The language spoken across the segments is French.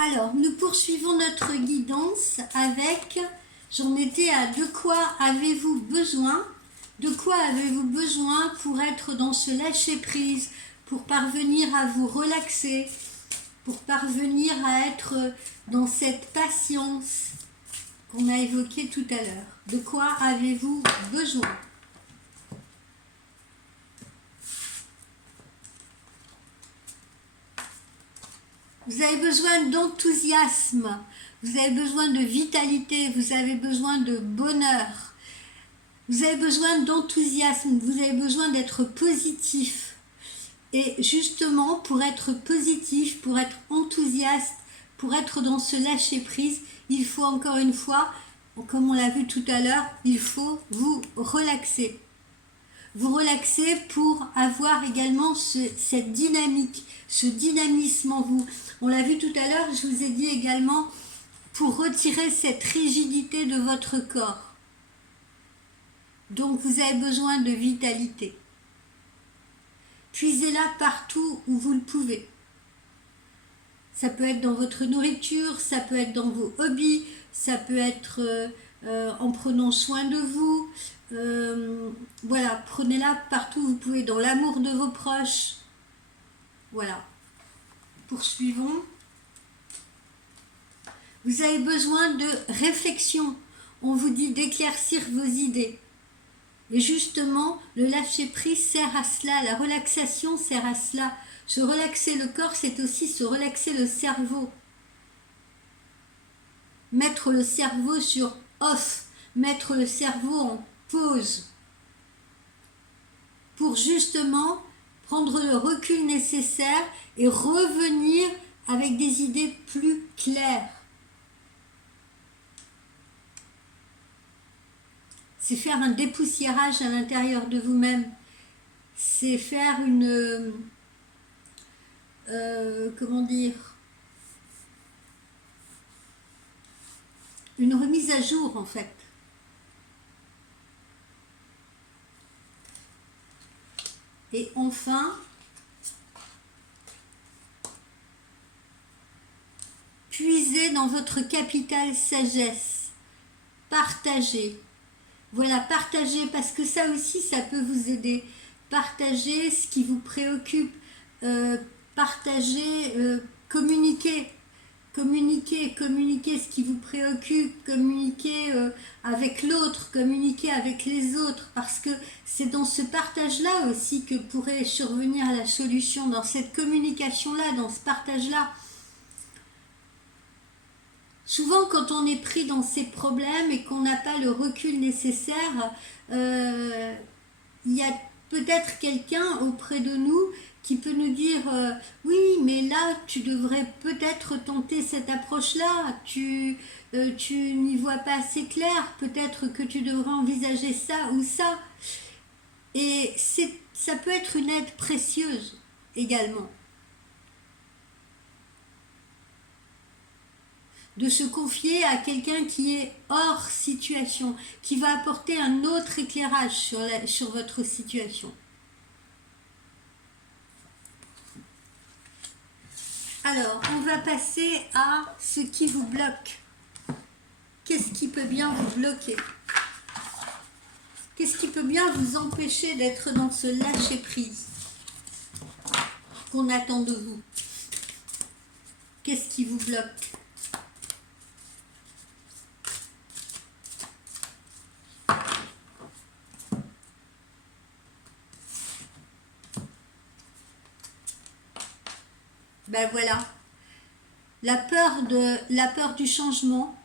Alors, nous poursuivons notre guidance avec, j'en étais à de quoi avez-vous besoin? De quoi avez-vous besoin pour être dans ce lâcher-prise, pour parvenir à vous relaxer, pour parvenir à être dans cette patience qu'on a évoquée tout à l'heure? De quoi avez-vous besoin? Vous avez besoin d'enthousiasme, vous avez besoin de vitalité, vous avez besoin de bonheur, vous avez besoin d'enthousiasme, vous avez besoin d'être positif. Et justement, pour être positif, pour être enthousiaste, pour être dans ce lâcher-prise, il faut encore une fois, comme on l'a vu tout à l'heure, il faut vous relaxer. Vous relaxer pour avoir également cette dynamique, ce dynamisme en vous. On l'a vu tout à l'heure, je vous ai dit également, pour retirer cette rigidité de votre corps. Donc vous avez besoin de vitalité. Puisez-la partout où vous le pouvez. Ça peut être dans votre nourriture, ça peut être dans vos hobbies, ça peut être en prenant soin de vous. Voilà, prenez-la partout où vous pouvez, dans l'amour de vos proches. Voilà. Poursuivons. Vous avez besoin de réflexion. On vous dit d'éclaircir vos idées. Et justement, le lâcher-prise sert à cela, la relaxation sert à cela. Se relaxer le corps, c'est aussi se relaxer le cerveau. Mettre le cerveau sur off, mettre le cerveau en pause. Pour justement prendre le recul nécessaire et revenir avec des idées plus claires. C'est faire un dépoussiérage à l'intérieur de vous-même. C'est faire une... comment dire, une remise à jour en fait. Et enfin, puisez dans votre capital sagesse, partagez. Voilà, partagez, parce que ça aussi, ça peut vous aider. Partagez ce qui vous préoccupe, partagez, communiquez ce qui vous préoccupe, communiquez avec l'autre, communiquez avec les autres, parce que c'est dans ce partage-là aussi que pourrait survenir la solution, dans cette communication-là, dans ce partage-là. Souvent, quand on est pris dans ces problèmes et qu'on n'a pas le recul nécessaire, il y a peut-être quelqu'un auprès de nous qui peut nous dire oui, mais là, tu devrais peut-être tenter cette approche-là, tu n'y vois pas assez clair, peut-être que tu devrais envisager ça ou ça. Et ça peut être une aide précieuse également. De se confier à quelqu'un qui est hors situation, qui va apporter un autre éclairage sur votre situation. Alors, on va passer à ce qui vous bloque. Qu'est-ce qui peut bien vous bloquer? Qu'est-ce qui peut bien vous empêcher d'être dans ce lâcher-prise qu'on attend de vous? Qu'est-ce qui vous bloque? Ben voilà, la peur du changement,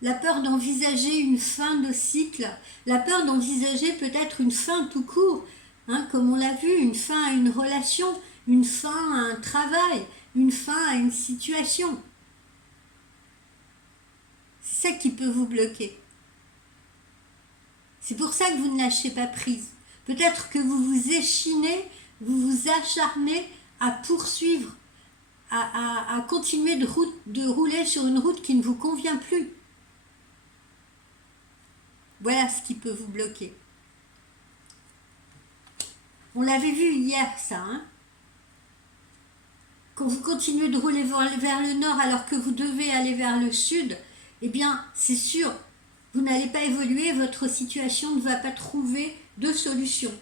la peur d'envisager une fin de cycle, la peur d'envisager peut-être une fin tout court, hein, comme on l'a vu, une fin à une relation, une fin à un travail, une fin à une situation. C'est ça qui peut vous bloquer. C'est pour ça que vous ne lâchez pas prise. Peut-être que vous vous échinez, vous vous acharnez à poursuivre, à continuer de rouler sur une route qui ne vous convient plus. Voilà ce qui peut vous bloquer. On l'avait vu hier, ça. Hein, quand vous continuez de rouler vers le nord alors que vous devez aller vers le sud, eh bien, c'est sûr, vous n'allez pas évoluer, votre situation ne va pas trouver de solution.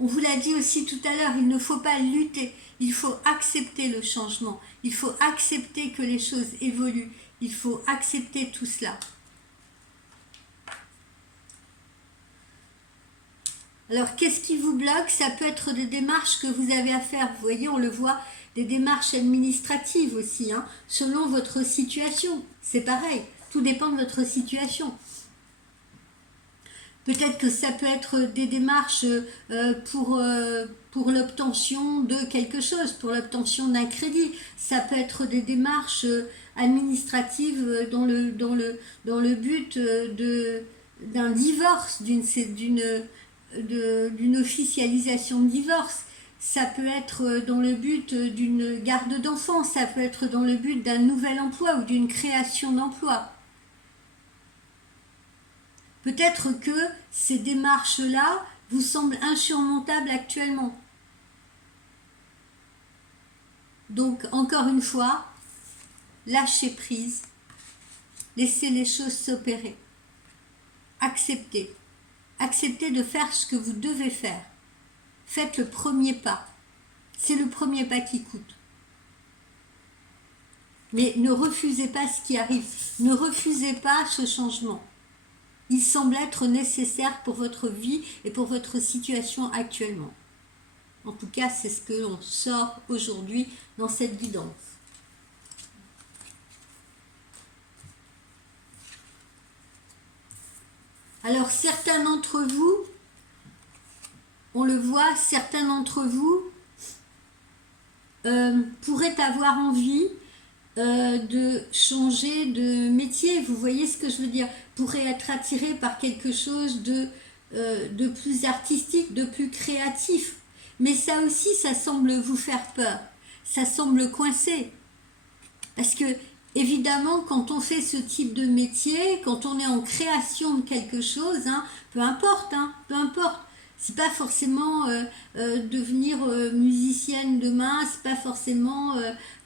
On vous l'a dit aussi tout à l'heure, il ne faut pas lutter, il faut accepter le changement, il faut accepter que les choses évoluent, il faut accepter tout cela. Alors, qu'est-ce qui vous bloque? Ça peut être des démarches que vous avez à faire. Vous voyez, on le voit, des démarches administratives aussi, hein, selon votre situation. C'est pareil, tout dépend de votre situation. Peut-être que ça peut être des démarches pour l'obtention de quelque chose, pour l'obtention d'un crédit. Ça peut être des démarches administratives dans le but d'un divorce, d'une officialisation de divorce. Ça peut être dans le but d'une garde d'enfants, ça peut être dans le but d'un nouvel emploi ou d'une création d'emploi. Peut-être que ces démarches-là vous semblent insurmontables actuellement. Donc, encore une fois, lâchez prise, laissez les choses s'opérer. Acceptez. Acceptez de faire ce que vous devez faire. Faites le premier pas. C'est le premier pas qui coûte. Mais ne refusez pas ce qui arrive. Ne refusez pas ce changement. Il semble être nécessaire pour votre vie et pour votre situation actuellement. En tout cas, c'est ce que l'on sort aujourd'hui dans cette guidance. Alors, certains d'entre vous, on le voit, certains d'entre vous pourraient avoir envie de changer de métier. Vous voyez ce que je veux dire? Pourraient être attirés par quelque chose de plus artistique, de plus créatif. Mais ça aussi, ça semble vous faire peur. Ça semble coincer. Parce que, évidemment, quand on fait ce type de métier, quand on est en création de quelque chose, hein, peu importe, c'est pas forcément devenir musicienne demain, c'est pas forcément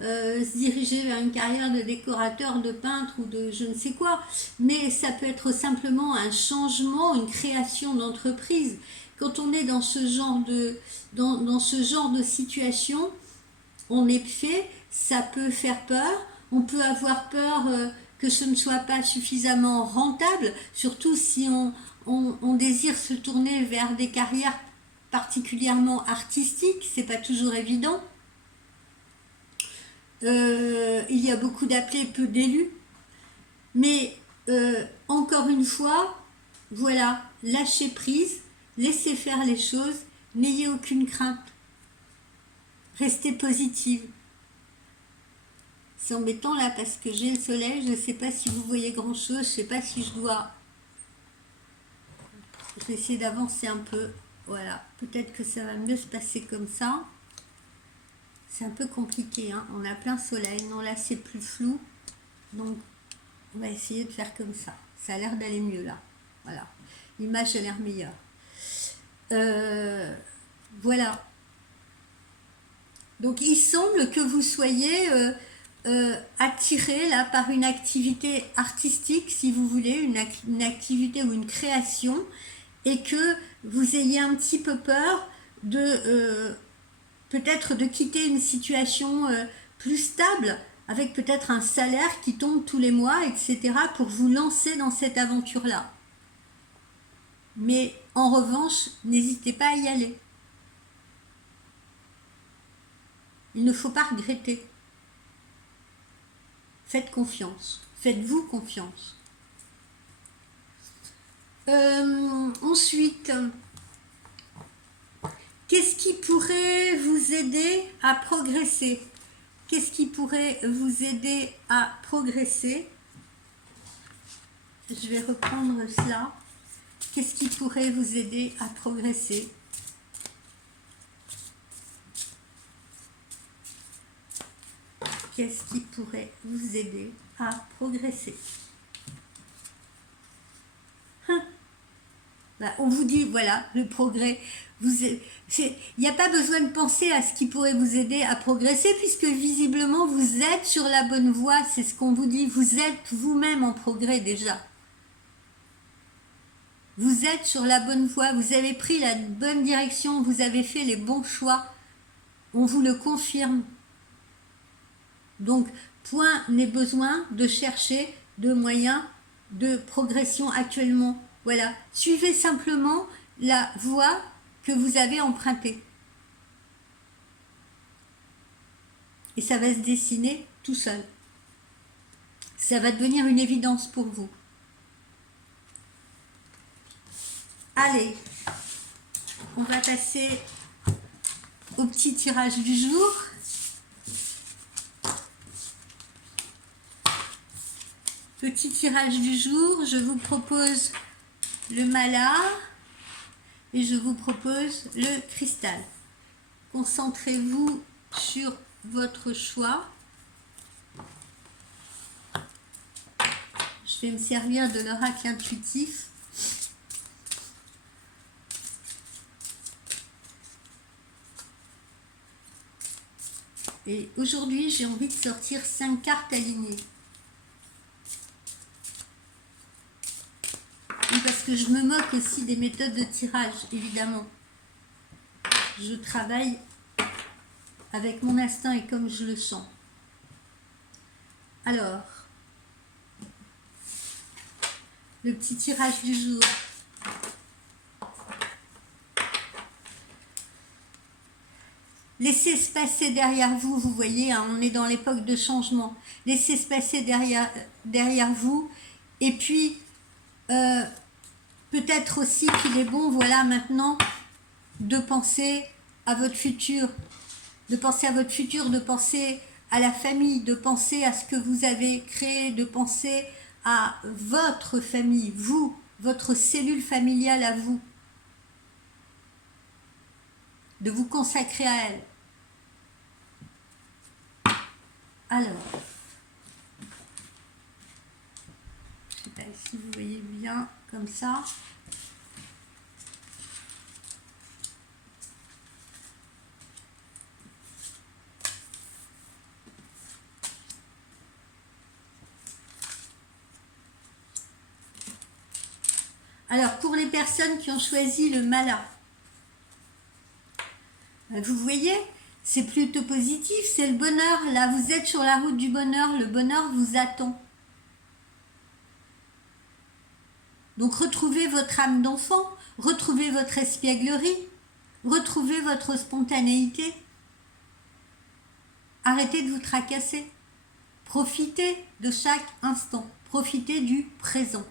se diriger vers une carrière de décorateur, de peintre ou de je ne sais quoi, mais ça peut être simplement un changement, une création d'entreprise. Quand on est dans ce genre de situation, en effet, ça peut faire peur. On peut avoir peur que ce ne soit pas suffisamment rentable, surtout si on désire se tourner vers des carrières particulièrement artistiques, c'est pas toujours évident. Il y a beaucoup d'appelés, peu d'élus. Mais encore une fois, voilà, lâchez prise, laissez faire les choses, n'ayez aucune crainte. Restez positive. C'est embêtant là parce que j'ai le soleil, je ne sais pas si vous voyez grand chose, je ne sais pas si je dois... Je vais essayer d'avancer un peu, voilà, peut-être que ça va mieux se passer comme ça. C'est un peu compliqué, hein. On a plein soleil, non là c'est plus flou, donc on va essayer de faire comme ça. Ça a l'air d'aller mieux là, voilà, l'image a l'air meilleure. Voilà. Donc il semble que vous soyez... attiré là par une activité artistique, si vous voulez, une activité ou une création, et que vous ayez un petit peu peur de peut-être de quitter une situation plus stable, avec peut-être un salaire qui tombe tous les mois, etc., pour vous lancer dans cette aventure-là. Mais en revanche, n'hésitez pas à y aller. Il ne faut pas regretter. Faites confiance. Faites-vous confiance. Ensuite, qu'est-ce qui pourrait vous aider à progresser? Qu'est-ce qui pourrait vous aider à progresser? Je vais reprendre cela. Qu'est-ce qui pourrait vous aider à progresser? Qu'est-ce qui pourrait vous aider à progresser? On vous dit, voilà, le progrès. Il n'y a pas besoin de penser à ce qui pourrait vous aider à progresser, puisque visiblement, vous êtes sur la bonne voie. C'est ce qu'on vous dit. Vous êtes vous-même en progrès déjà. Vous êtes sur la bonne voie. Vous avez pris la bonne direction. Vous avez fait les bons choix. On vous le confirme. Donc, point n'est besoin de chercher de moyens de progression actuellement. Voilà, suivez simplement la voie que vous avez empruntée. Et ça va se dessiner tout seul. Ça va devenir une évidence pour vous. Allez, on va passer au petit tirage du jour. Petit tirage du jour, je vous propose le mala et je vous propose le cristal. Concentrez-vous sur votre choix. Je vais me servir de l'oracle intuitif. Et aujourd'hui, j'ai envie de sortir 5 cartes alignées. Parce que je me moque aussi des méthodes de tirage, évidemment. Je travaille avec mon instinct et comme je le sens. Alors, le petit tirage du jour. Laissez se passer derrière vous, vous voyez, hein, on est dans l'époque de changement. Laissez se passer derrière vous. Et puis, peut-être aussi qu'il est bon, voilà, maintenant, de penser à votre futur. De penser à votre futur, de penser à la famille, de penser à ce que vous avez créé, de penser à votre famille, vous, votre cellule familiale à vous. De vous consacrer à elle. Alors, je ne sais pas si vous voyez bien comme ça. Alors, pour les personnes qui ont choisi le mala, vous voyez, c'est plutôt positif, c'est le bonheur. Là, vous êtes sur la route du bonheur, le bonheur vous attend. Donc, retrouvez votre âme d'enfant, retrouvez votre espièglerie, retrouvez votre spontanéité. Arrêtez de vous tracasser. Profitez de chaque instant, profitez du présent.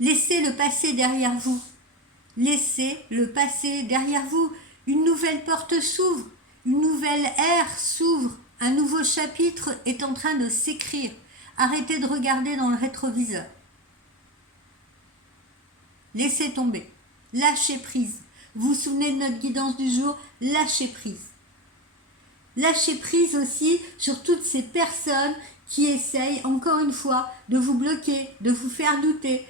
Laissez le passé derrière vous. Laissez le passé derrière vous. Une nouvelle porte s'ouvre. Une nouvelle ère s'ouvre. Un nouveau chapitre est en train de s'écrire. Arrêtez de regarder dans le rétroviseur. Laissez tomber. Lâchez prise. Vous vous souvenez de notre guidance du jour? Lâchez prise. Lâchez prise aussi sur toutes ces personnes qui essayent, encore une fois, de vous bloquer, de vous faire douter.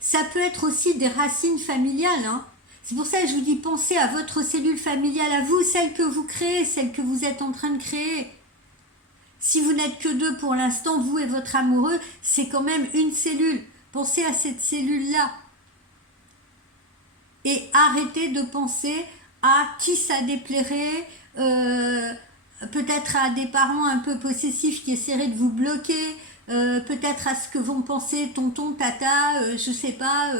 Ça peut être aussi des racines familiales. Hein. C'est pour ça que je vous dis, pensez à votre cellule familiale, à vous, celle que vous créez, celle que vous êtes en train de créer. Si vous n'êtes que deux pour l'instant, vous et votre amoureux, c'est quand même une cellule. Pensez à cette cellule-là. Et arrêtez de penser à qui ça déplairait, peut-être à des parents un peu possessifs qui essaieraient de vous bloquer, peut-être à ce que vont penser tonton, tata, je sais pas,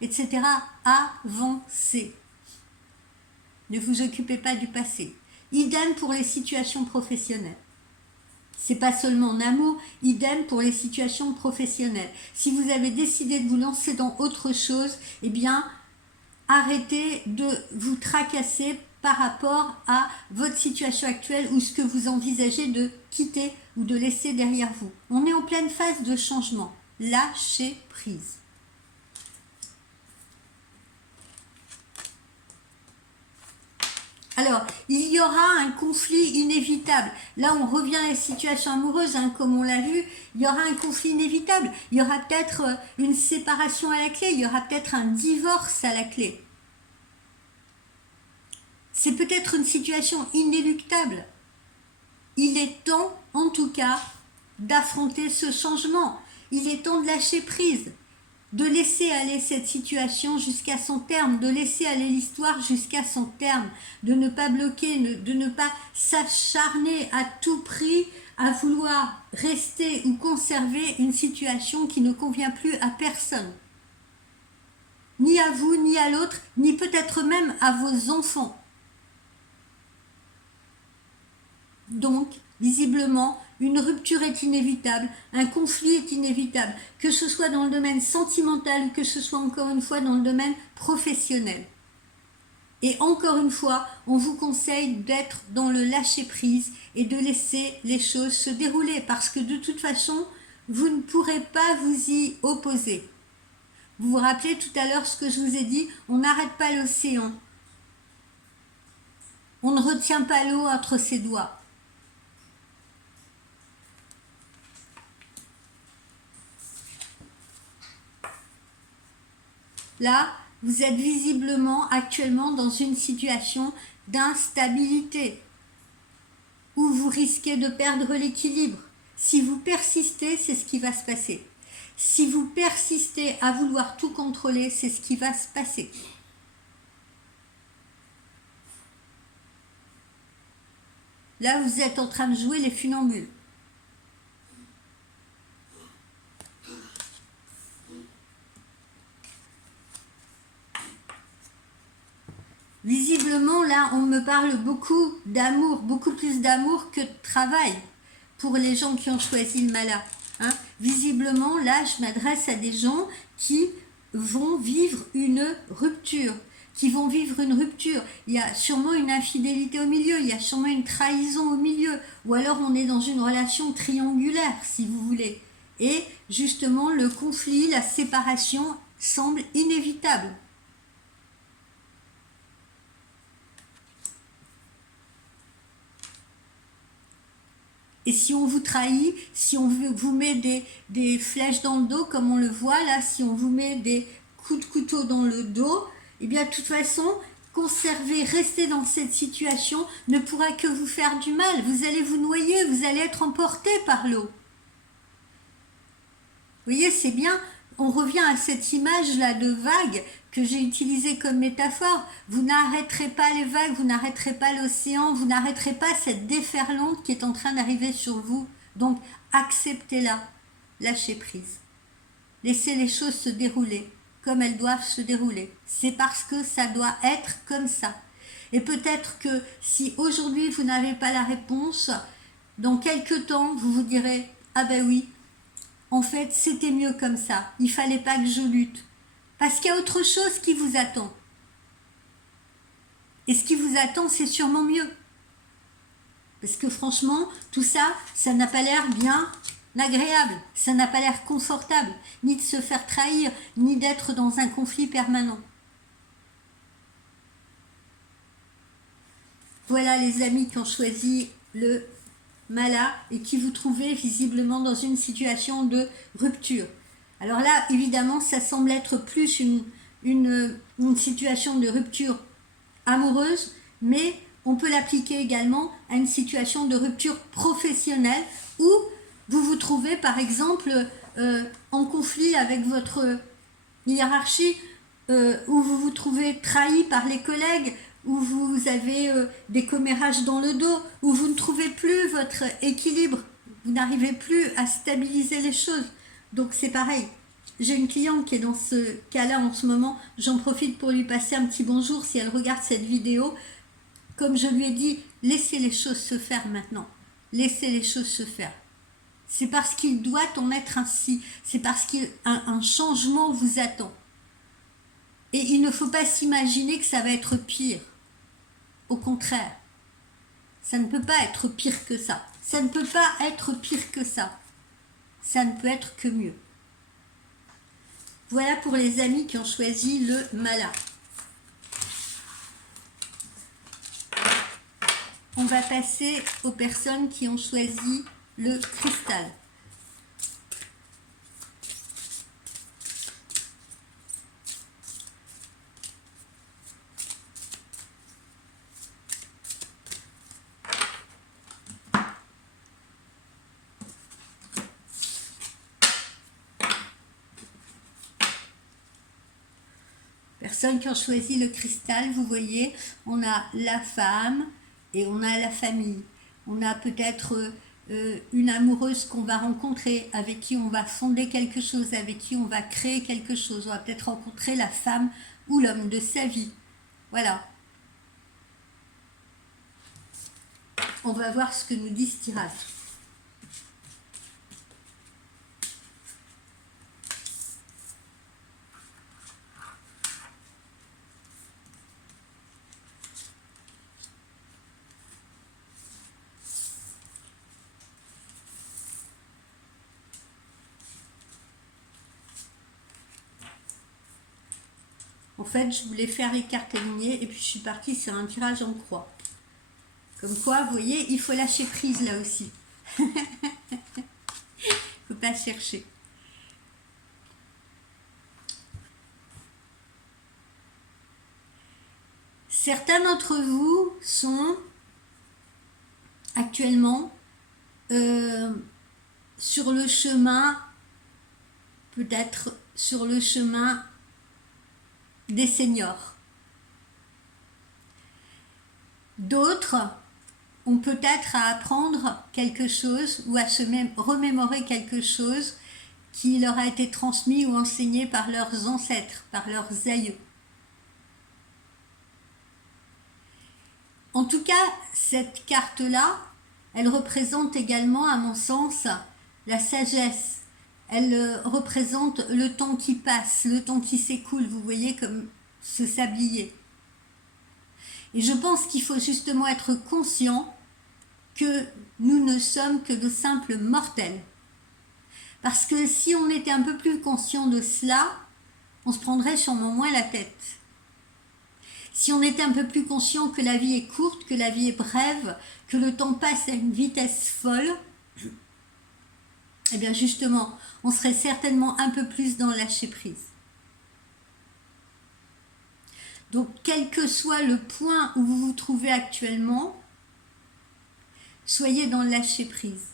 etc. Avancez. Ne vous occupez pas du passé. Idem pour les situations professionnelles. C'est pas seulement en amour, idem pour les situations professionnelles. Si vous avez décidé de vous lancer dans autre chose, eh bien, arrêtez de vous tracasser par rapport à votre situation actuelle ou ce que vous envisagez de quitter ou de laisser derrière vous. On est en pleine phase de changement. Lâchez prise. Alors, il y aura un conflit inévitable. Là, on revient à la situation amoureuse, hein, comme on l'a vu. Il y aura un conflit inévitable. Il y aura peut-être une séparation à la clé. Il y aura peut-être un divorce à la clé. C'est peut-être une situation inéluctable. Il est temps, en tout cas, d'affronter ce changement. Il est temps de lâcher prise, de laisser aller cette situation jusqu'à son terme, de laisser aller l'histoire jusqu'à son terme, de ne pas bloquer, de ne pas s'acharner à tout prix à vouloir rester ou conserver une situation qui ne convient plus à personne. Ni à vous, ni à l'autre, ni peut-être même à vos enfants. Donc, visiblement, une rupture est inévitable, un conflit est inévitable, que ce soit dans le domaine sentimental ou que ce soit encore une fois dans le domaine professionnel. Et encore une fois, on vous conseille d'être dans le lâcher-prise et de laisser les choses se dérouler parce que de toute façon, vous ne pourrez pas vous y opposer. Vous vous rappelez tout à l'heure ce que je vous ai dit, on n'arrête pas l'océan. On ne retient pas l'eau entre ses doigts. Là, vous êtes visiblement actuellement dans une situation d'instabilité où vous risquez de perdre l'équilibre. Si vous persistez, c'est ce qui va se passer. Si vous persistez à vouloir tout contrôler, c'est ce qui va se passer. Là, vous êtes en train de jouer les funambules. Visiblement, là, on me parle beaucoup d'amour, beaucoup plus d'amour que de travail pour les gens qui ont choisi le mala. Hein. Visiblement, là, je m'adresse à des gens qui vont vivre une rupture. Il y a sûrement une infidélité au milieu, il y a sûrement une trahison au milieu, ou alors on est dans une relation triangulaire, si vous voulez. Et justement, le conflit, la séparation semble inévitable. Et si on vous trahit, si on vous met des flèches dans le dos, comme on le voit là, si on vous met des coups de couteau dans le dos, eh bien de toute façon, conserver, rester dans cette situation ne pourra que vous faire du mal. Vous allez vous noyer, vous allez être emporté par l'eau. Vous voyez, c'est bien, on revient à cette image-là de vague que j'ai utilisée comme métaphore. Vous n'arrêterez pas les vagues, vous n'arrêterez pas l'océan, vous n'arrêterez pas cette déferlante qui est en train d'arriver sur vous. Donc, acceptez-la, lâchez prise. Laissez les choses se dérouler comme elles doivent se dérouler. C'est parce que ça doit être comme ça. Et peut-être que si aujourd'hui vous n'avez pas la réponse, dans quelques temps, vous vous direz « Ah ben oui, en fait, c'était mieux comme ça. Il ne fallait pas que je lutte. » Parce qu'il y a autre chose qui vous attend. Et ce qui vous attend, c'est sûrement mieux. Parce que franchement, tout ça, ça n'a pas l'air bien agréable. Ça n'a pas l'air confortable. Ni de se faire trahir, ni d'être dans un conflit permanent. Voilà les amis qui ont choisi le mala et qui vous trouvez visiblement dans une situation de rupture. Alors là, évidemment, ça semble être plus une situation de rupture amoureuse, mais on peut l'appliquer également à une situation de rupture professionnelle où vous vous trouvez par exemple en conflit avec votre hiérarchie, où vous vous trouvez trahi par les collègues, où vous avez des commérages dans le dos, où vous ne trouvez plus votre équilibre, vous n'arrivez plus à stabiliser les choses. Donc c'est pareil. J'ai une cliente qui est dans ce cas-là en ce moment. J'en profite pour lui passer un petit bonjour si elle regarde cette vidéo. Comme je lui ai dit, laissez les choses se faire maintenant. Laissez les choses se faire. C'est parce qu'il doit en être ainsi. C'est parce qu'un changement vous attend. Et il ne faut pas s'imaginer que ça va être pire. Au contraire, ça ne peut pas être pire que ça. Ça ne peut pas être pire que ça. Ça ne peut être que mieux. Voilà pour les amis qui ont choisi le mala. on va passer aux personnes qui ont choisi le cristal. Personnes qui ont choisi le cristal, vous voyez, on a la femme et on a la famille. On a peut-être une amoureuse qu'on va rencontrer, avec qui on va fonder quelque chose, avec qui on va créer quelque chose. On va peut-être rencontrer la femme ou l'homme de sa vie. Voilà. On va voir ce que nous dit ce tirage. En fait, je voulais faire les cartes alignées et puis je suis partie sur un tirage en croix. Comme quoi, vous voyez, il faut lâcher prise là aussi. Il ne faut pas chercher. Certains d'entre vous sont actuellement sur le chemin, peut-être sur le chemin des seniors. D'autres ont peut-être à apprendre quelque chose ou à se remémorer quelque chose qui leur a été transmis ou enseigné par leurs ancêtres, par leurs aïeux. En tout cas, cette carte-là, elle représente également, à mon sens, la sagesse. Elle représente le temps qui passe, le temps qui s'écoule, vous voyez, comme ce sablier. Et je pense qu'il faut justement être conscient que nous ne sommes que de simples mortels. Parce que si on était un peu plus conscient de cela, on se prendrait sûrement moins la tête. Si on était un peu plus conscient que la vie est courte, que la vie est brève, que le temps passe à une vitesse folle, eh bien justement, on serait certainement un peu plus dans le lâcher-prise. Donc, quel que soit le point où vous vous trouvez actuellement, soyez dans le lâcher-prise.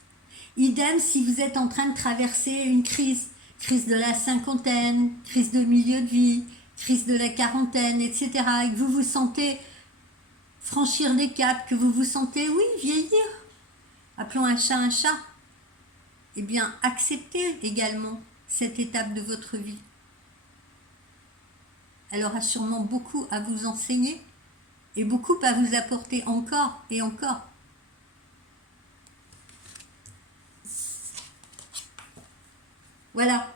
Idem si vous êtes en train de traverser une crise de la cinquantaine, crise de milieu de vie, crise de la quarantaine, etc. Et que vous vous sentez franchir des caps, que vous vous sentez, oui, vieillir. Appelons un chat, eh bien, acceptez également cette étape de votre vie. Elle aura sûrement beaucoup à vous enseigner et beaucoup à vous apporter encore et encore. Voilà,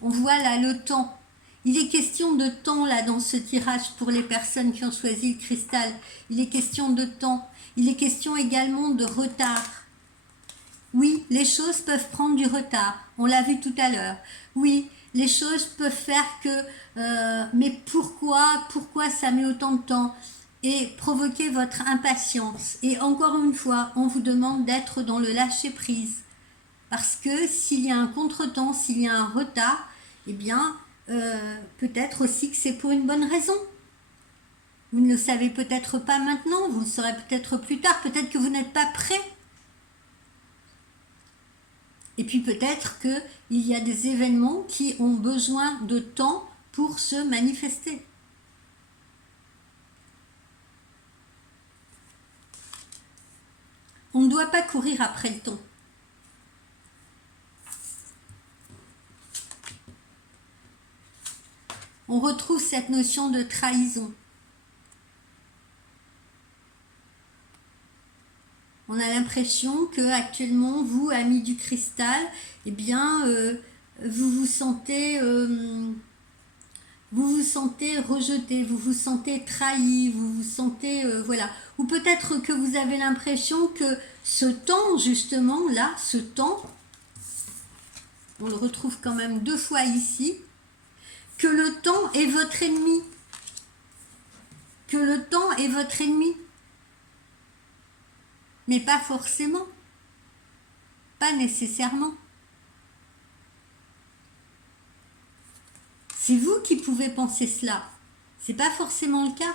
on voit là le temps. Il est question de temps là dans ce tirage pour les personnes qui ont choisi le cristal. Il est question de temps. Il est question également de retard. Oui, les choses peuvent prendre du retard. On l'a vu tout à l'heure. Oui, les choses peuvent faire que... mais pourquoi ça met autant de temps? Et provoquer votre impatience. Et encore une fois, on vous demande d'être dans le lâcher-prise. Parce que s'il y a un contretemps, s'il y a un retard, eh bien, peut-être aussi que c'est pour une bonne raison. Vous ne le savez peut-être pas maintenant, vous le saurez peut-être plus tard, peut-être que vous n'êtes pas prêt. Et puis peut-être qu'il y a des événements qui ont besoin de temps pour se manifester. On ne doit pas courir après le temps. On retrouve cette notion de trahison. On a l'impression que actuellement, vous, amis du cristal, eh bien, vous vous sentez rejeté, vous vous sentez trahi, vous vous sentez, voilà. Ou peut-être que vous avez l'impression que ce temps, justement, là, ce temps, on le retrouve quand même 2 fois ici, que le temps est votre ennemi. Que le temps est votre ennemi. mais pas forcément. Pas nécessairement. C'est vous qui pouvez penser cela. C'est pas forcément le cas.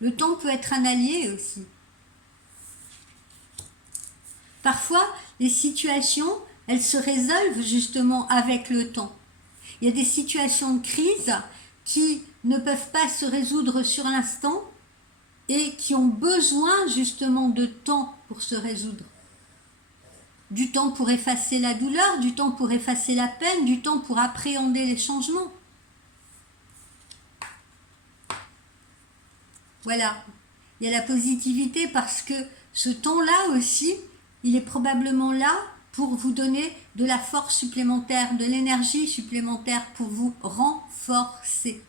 Le temps peut être un allié aussi. Parfois, les situations, elles se résolvent justement avec le temps. Il y a des situations de crise qui ne peuvent pas se résoudre sur l'instant et qui ont besoin justement de temps pour se résoudre. Du temps pour effacer la douleur, du temps pour effacer la peine, du temps pour appréhender les changements. Voilà. Il y a la positivité parce que ce temps-là aussi, il est probablement là pour vous donner de la force supplémentaire, de l'énergie supplémentaire pour vous renforcer.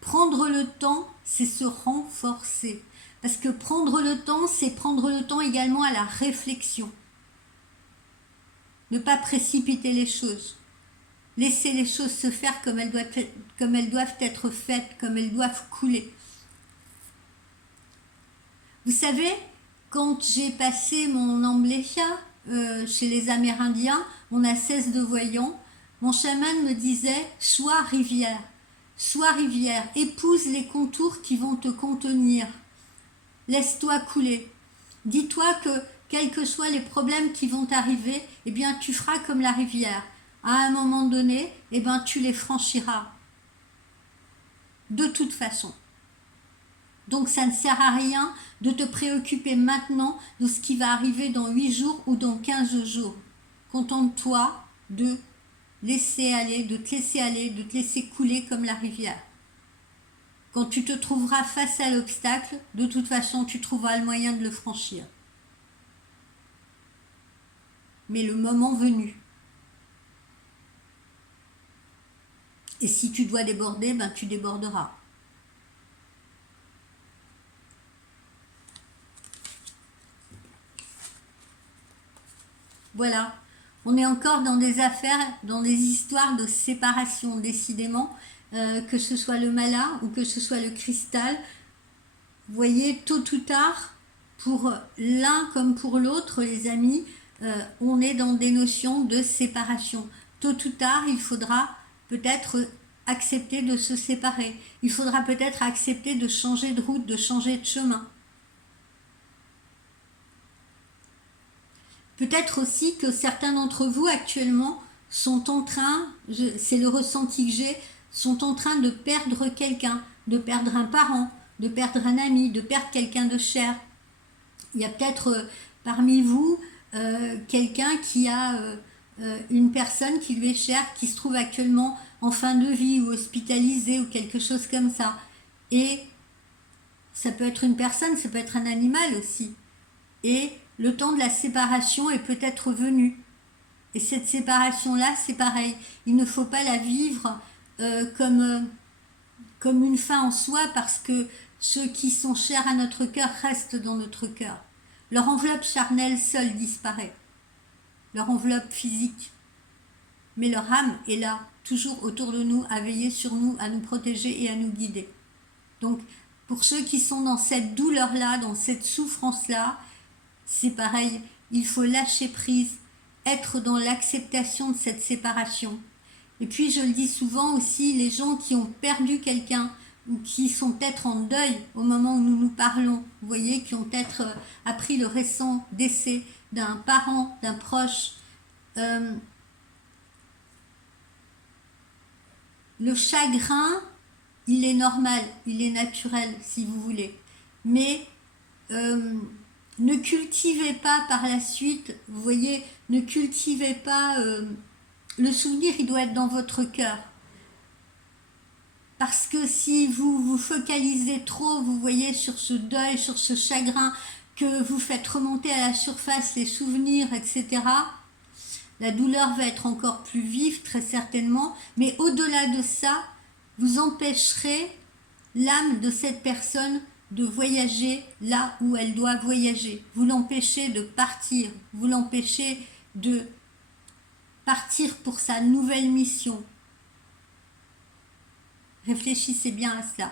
Prendre le temps, c'est se renforcer. Parce que prendre le temps, c'est prendre le temps également à la réflexion. Ne pas précipiter les choses. Laisser les choses se faire comme elles doivent être faites, comme elles doivent couler. Vous savez, quand j'ai passé mon amblésia chez les Amérindiens, on a 16 de voyants, mon chaman me disait « Sois rivière, épouse les contours qui vont te contenir, laisse-toi couler. Dis-toi que quels que soient les problèmes qui vont arriver, eh bien tu feras comme la rivière. À un moment donné, eh bien tu les franchiras. De toute façon. Donc ça ne sert à rien de te préoccuper maintenant de ce qui va arriver dans 8 jours ou dans 15 jours. Contente-toi de laisser aller, de te laisser aller, de te laisser couler comme la rivière. Quand tu te trouveras face à l'obstacle, de toute façon, tu trouveras le moyen de le franchir. Mais le moment venu. Et si tu dois déborder, ben tu déborderas. Voilà. On est encore dans des affaires, dans des histoires de séparation, décidément, que ce soit le mala ou que ce soit le cristal. Vous voyez, tôt ou tard, pour l'un comme pour l'autre, les amis, on est dans des notions de séparation. Tôt ou tard, il faudra peut-être accepter de se séparer. Il faudra peut-être accepter de changer de route, de changer de chemin. Peut-être aussi que certains d'entre vous actuellement sont en train, c'est le ressenti que j'ai, sont en train de perdre quelqu'un, de perdre un parent, de perdre un ami, de perdre quelqu'un de cher. Il y a peut-être parmi vous quelqu'un qui a une personne qui lui est chère, qui se trouve actuellement en fin de vie ou hospitalisé ou quelque chose comme ça. Et ça peut être une personne, ça peut être un animal aussi. Et le temps de la séparation est peut-être venu. Et cette séparation-là, c'est pareil. Il ne faut pas la vivre comme une fin en soi parce que ceux qui sont chers à notre cœur restent dans notre cœur. Leur enveloppe charnelle seule disparaît. Leur enveloppe physique. Mais leur âme est là, toujours autour de nous, à veiller sur nous, à nous protéger et à nous guider. Donc, pour ceux qui sont dans cette douleur-là, dans cette souffrance-là, c'est pareil, il faut lâcher prise, être dans l'acceptation de cette séparation. Et puis je le dis souvent aussi, les gens qui ont perdu quelqu'un ou qui sont peut-être en deuil au moment où nous nous parlons, vous voyez, qui ont peut-être appris le récent décès d'un parent, d'un proche, le chagrin, il est normal, il est naturel si vous voulez, mais ne cultivez pas par la suite, vous voyez, ne cultivez pas, le souvenir, il doit être dans votre cœur. Parce que si vous vous focalisez trop, vous voyez, sur ce deuil, sur ce chagrin, que vous faites remonter à la surface les souvenirs, etc., la douleur va être encore plus vive, très certainement, mais au-delà de ça, vous empêcherez l'âme de cette personne de voyager là où elle doit voyager. Vous l'empêchez de partir, vous l'empêchez de partir pour sa nouvelle mission. Réfléchissez bien à cela.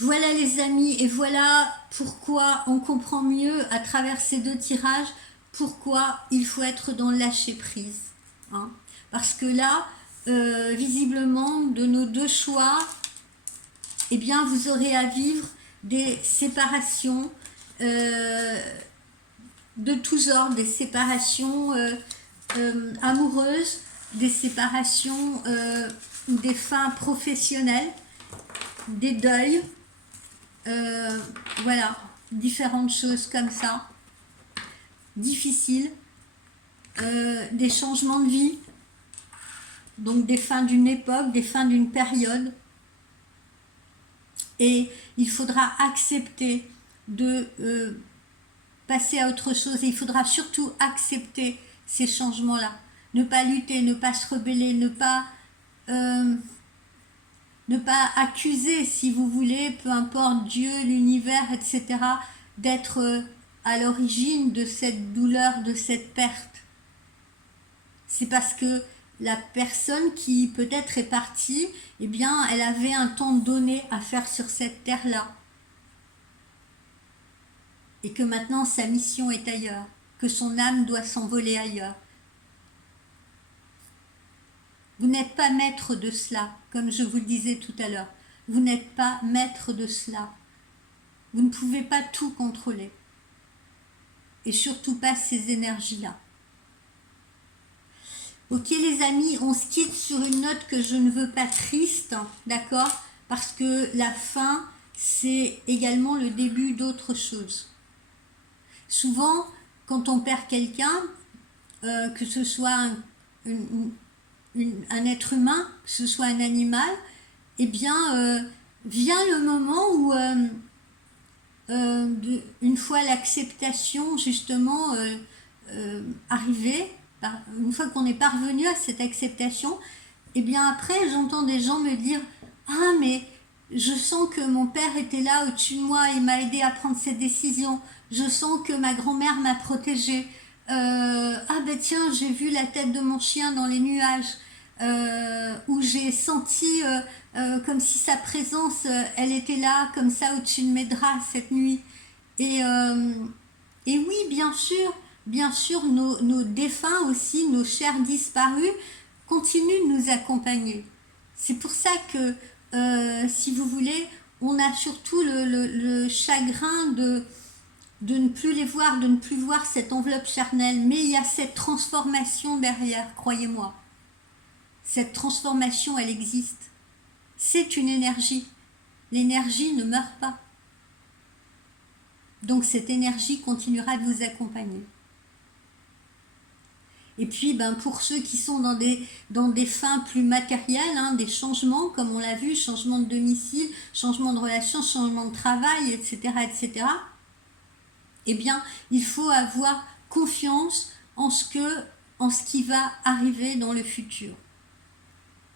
Voilà les amis, et voilà pourquoi on comprend mieux à travers ces deux tirages pourquoi il faut être dans le lâcher prise. Hein. Parce que là, visiblement, de nos deux choix, eh bien, vous aurez à vivre des séparations de tous ordres, des séparations amoureuses, des séparations ou des fins professionnelles, des deuils, voilà, différentes choses comme ça, difficiles, des changements de vie, donc des fins d'une époque, des fins d'une période. Et il faudra accepter de passer à autre chose. Et il faudra surtout accepter ces changements-là. Ne pas lutter, ne pas se rebeller, ne pas accuser, si vous voulez, peu importe Dieu, l'univers, etc., d'être à l'origine de cette douleur, de cette perte. C'est parce que la personne qui peut-être est partie, eh bien, elle avait un temps donné à faire sur cette terre-là. Et que maintenant sa mission est ailleurs, que son âme doit s'envoler ailleurs. Vous n'êtes pas maître de cela, comme je vous le disais tout à l'heure. Vous n'êtes pas maître de cela. Vous ne pouvez pas tout contrôler. Et surtout pas ces énergies-là. Ok les amis, on se quitte sur une note que je ne veux pas triste, d'accord? Parce que la fin, c'est également le début d'autre chose. Souvent, quand on perd quelqu'un, que ce soit un être humain, que ce soit un animal, eh bien, vient le moment où, une fois l'acceptation justement arrivée, une fois qu'on est parvenu à cette acceptation, et bien après j'entends des gens me dire « Ah mais je sens que mon père était là au-dessus de moi, il m'a aidé à prendre cette décision, je sens que ma grand-mère m'a protégée, ah ben tiens j'ai vu la tête de mon chien dans les nuages, où j'ai senti comme si sa présence, elle était là comme ça au-dessus de mes draps cette nuit. » Et oui, bien sûr, nos défunts aussi, nos chers disparus, continuent de nous accompagner. C'est pour ça que, si vous voulez, on a surtout le chagrin de ne plus les voir, de ne plus voir cette enveloppe charnelle. Mais il y a cette transformation derrière, croyez-moi. Cette transformation, elle existe. C'est une énergie. L'énergie ne meurt pas. Donc cette énergie continuera de vous accompagner. Et puis pour ceux qui sont dans des fins plus matérielles, hein, des changements, comme on l'a vu, changement de domicile, changement de relation, changement de travail, etc., etc., eh bien, il faut avoir confiance en ce qui va arriver dans le futur.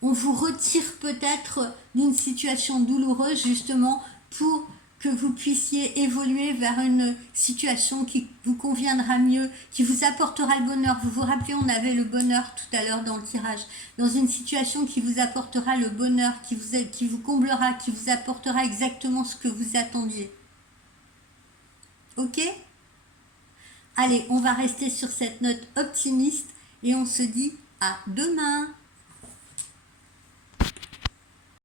On vous retire peut-être d'une situation douloureuse justement pour que vous puissiez évoluer vers une situation qui vous conviendra mieux, qui vous apportera le bonheur. Vous vous rappelez, on avait le bonheur tout à l'heure dans le tirage. Dans une situation qui vous apportera le bonheur, qui vous comblera, qui vous apportera exactement ce que vous attendiez. Ok ? Allez, on va rester sur cette note optimiste et on se dit à demain.